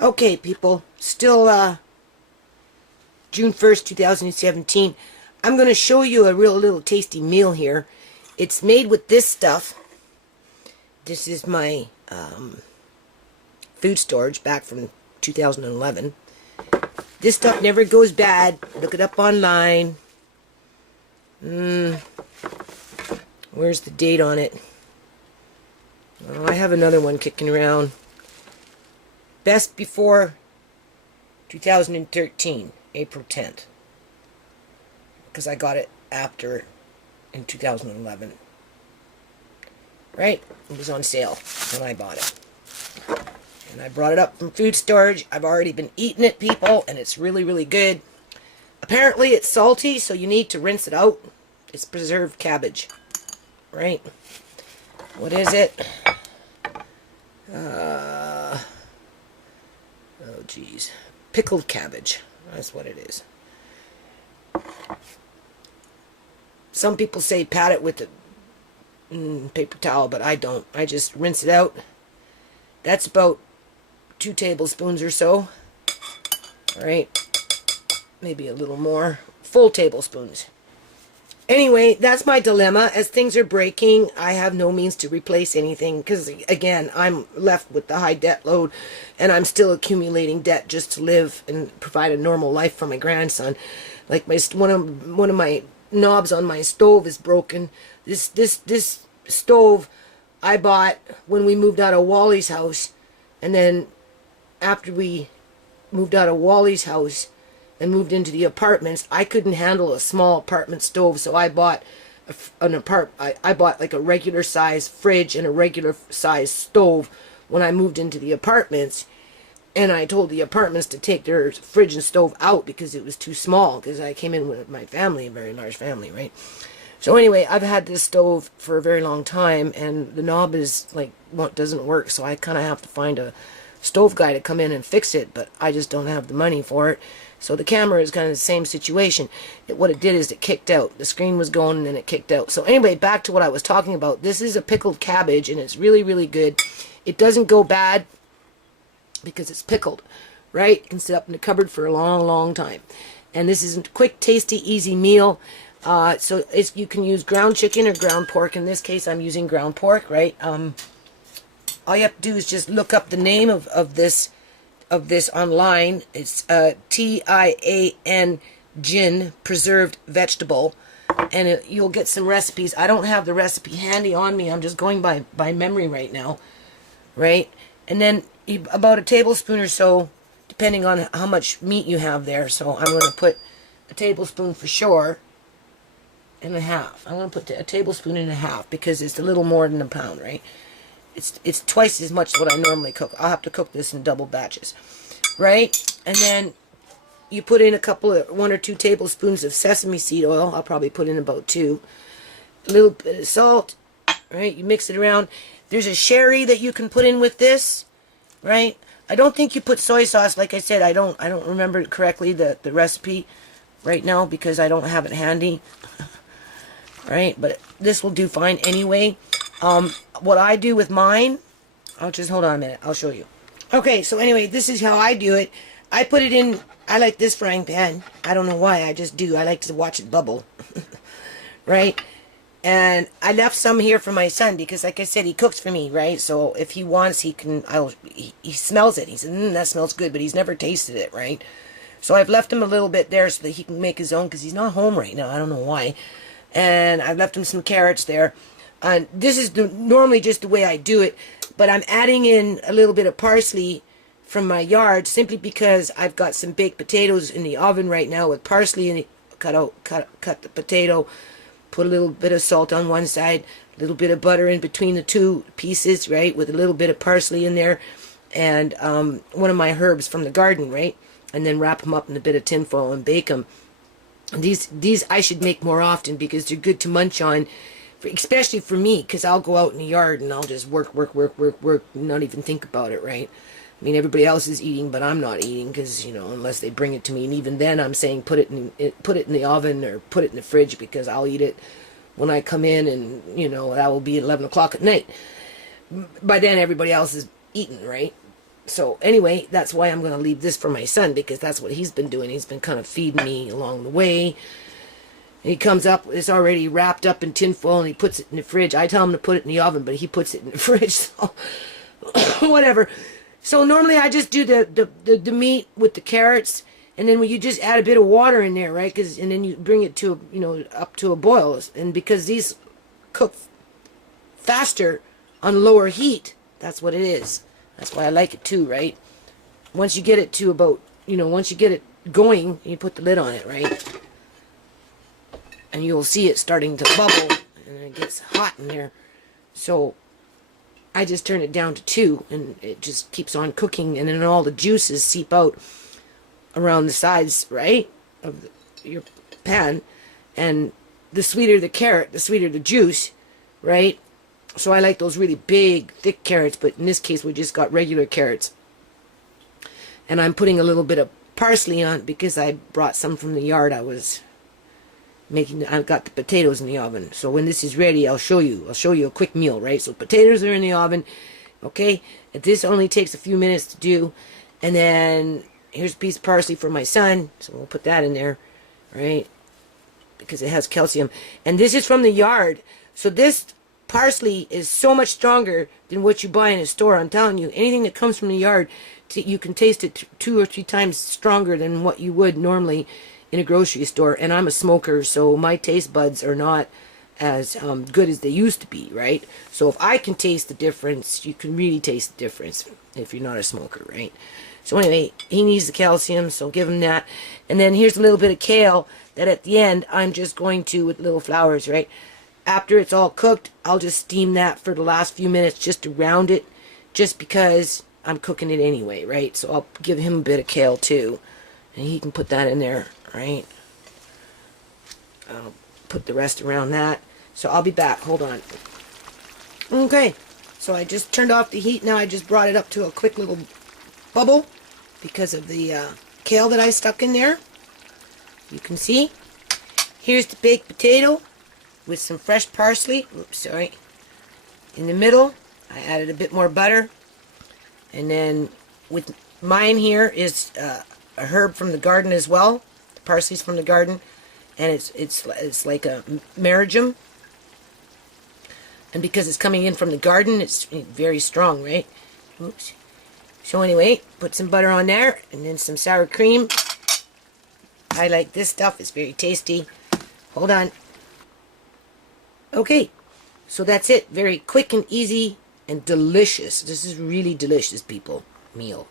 Okay, people, still June 1st, 2017. I'm going to show you a real little tasty meal here. It's made with this stuff. This is my food storage back from 2011. This stuff never goes bad. Look it up online. Where's the date on it? Oh, I have another one kicking around. Best before 2013, April 10th. Because I got it after in 2011. Right? It was on sale when I bought it. And I brought it up from food storage. I've already been eating it, people, and it's really, really good. Apparently it's salty, so you need to rinse it out. It's preserved cabbage. Right? What is it? Oh, geez. Pickled cabbage. That's what it is. Some people say pat it with a paper towel, but I don't. I just rinse it out. That's about 2 tablespoons or so. Alright. Maybe a little more. Full tablespoons. Anyway, that's my dilemma. As things are breaking, I have no means to replace anything because, again, I'm left with the high debt load and I'm still accumulating debt just to live and provide a normal life for my grandson. Like one of my knobs on my stove is broken. This stove I bought when we moved out of Wally's house, and then after we moved out of Wally's house and moved into the apartments, I couldn't handle a small apartment stove, so I bought I bought like a regular size fridge and a regular size stove when I moved into the apartments, and I told the apartments to take their fridge and stove out because it was too small, because I came in with my family, a very large family, right? So anyway, I've had this stove for a very long time, and the knob is like, well, it doesn't work, so I kind of have to find a stove guy to come in and fix it, but I just don't have the money for it. So the camera is kind of the same situation. What it did is it kicked out. The screen was going and then it kicked out. So anyway, back to what I was talking about. This is a pickled cabbage and it's really, really good. It doesn't go bad because it's pickled, right? It can sit up in the cupboard for a long, long time. And this is a quick, tasty, easy meal. So you can use ground chicken or ground pork. In this case, I'm using ground pork, right? All you have to do is just look up the name of this online. It's TIAN gin preserved vegetable, and you'll get some recipes. I don't have the recipe handy on me. I'm just going by memory right now, right? And then about a tablespoon or so, depending on how much meat you have there. So I'm going to put a tablespoon for sure and a half. I'm going to put a tablespoon and a half because it's a little more than a pound, right? It's twice as much as what I normally cook. I'll have to cook this in double batches, right? And then you put in 1 or 2 tablespoons of sesame seed oil. I'll probably put in about 2. A little bit of salt, right? You mix it around. There's a sherry that you can put in with this, right? I don't think you put soy sauce. Like I said, I don't remember correctly the recipe right now because I don't have it handy, right? But this will do fine anyway. What I do with mine, I'll just hold on a minute, I'll show you. Okay, so anyway, this is how I do it. I put it in, I like this frying pan. I don't know why, I just do. I like to watch it bubble. Right? And I left some here for my son because, like I said, he cooks for me, right? So if he wants, he smells it. He says, that smells good, but he's never tasted it, right? So I've left him a little bit there so that he can make his own because he's not home right now. I don't know why. And I've left him some carrots there. And this is normally just the way I do it, but I'm adding in a little bit of parsley from my yard simply because I've got some baked potatoes in the oven right now with parsley in it. Cut the potato, put a little bit of salt on one side, a little bit of butter in between the 2 pieces, right, with a little bit of parsley in there, and one of my herbs from the garden, right, and then wrap them up in a bit of tin foil and bake them. And these I should make more often because they're good to munch on. Especially for me, because I'll go out in the yard and I'll just work, not even think about it, right? I mean, everybody else is eating, but I'm not eating because, you know, unless they bring it to me. And even then, I'm saying put it in the oven or put it in the fridge because I'll eat it when I come in, and, you know, that will be 11 o'clock at night. By then, everybody else is eating, right? So anyway, that's why I'm going to leave this for my son, because that's what he's been doing. He's been kind of feeding me along the way. And he comes up, it's already wrapped up in tin foil, and he puts it in the fridge. I tell him to put it in the oven, but he puts it in the fridge, so whatever. So normally I just do the meat with the carrots, and then when you just add a bit of water in there, right? And then you bring it to, up to a boil. And because these cook faster on lower heat, that's what it is. That's why I like it too, right? Once you get it to about, once you get it going, you put the lid on it, right? And you'll see it starting to bubble, and it gets hot in there. So I just turn it down to 2, and it just keeps on cooking, and then all the juices seep out around the sides, right, of your pan. And the sweeter the carrot, the sweeter the juice, right? So I like those really big, thick carrots, but in this case we just got regular carrots. And I'm putting a little bit of parsley on because I brought some from the yard. I got the potatoes in the oven. So when this is ready, I'll show you a quick meal, right? So potatoes are in the oven, okay? And this only takes a few minutes to do. And then here's a piece of parsley for my son, so we'll put that in there, right? Because it has calcium. And this is from the yard. So this parsley is so much stronger than what you buy in a store. I'm telling you, anything that comes from the yard, you can taste it 2 or 3 times stronger than what you would normally in a grocery store. And I'm a smoker, so my taste buds are not as good as they used to be, right? So if I can taste the difference, you can really taste the difference if you're not a smoker, right? So anyway, he needs the calcium, so give him that. And then here's a little bit of kale that at the end I'm just going to, with little flowers, right? After it's all cooked, I'll just steam that for the last few minutes just to round it, just because I'm cooking it anyway, right? So I'll give him a bit of kale too, and he can put that in there, right? I'll put the rest around that. So I'll be back. Hold on. Okay, so I just turned off the heat. Now I just brought it up to a quick little bubble because of the kale that I stuck in there. You can see. Here's the baked potato with some fresh parsley. Oops, sorry. In the middle, I added a bit more butter. And then with mine here is a herb from the garden as well. The parsley's from the garden. And it's like a marjoram. And because it's coming in from the garden, it's very strong, right? Oops. So anyway, put some butter on there, and then some sour cream. I like this stuff. It's very tasty. Hold on. Okay, so that's it. Very quick and easy and delicious. This is really delicious, people. Meal.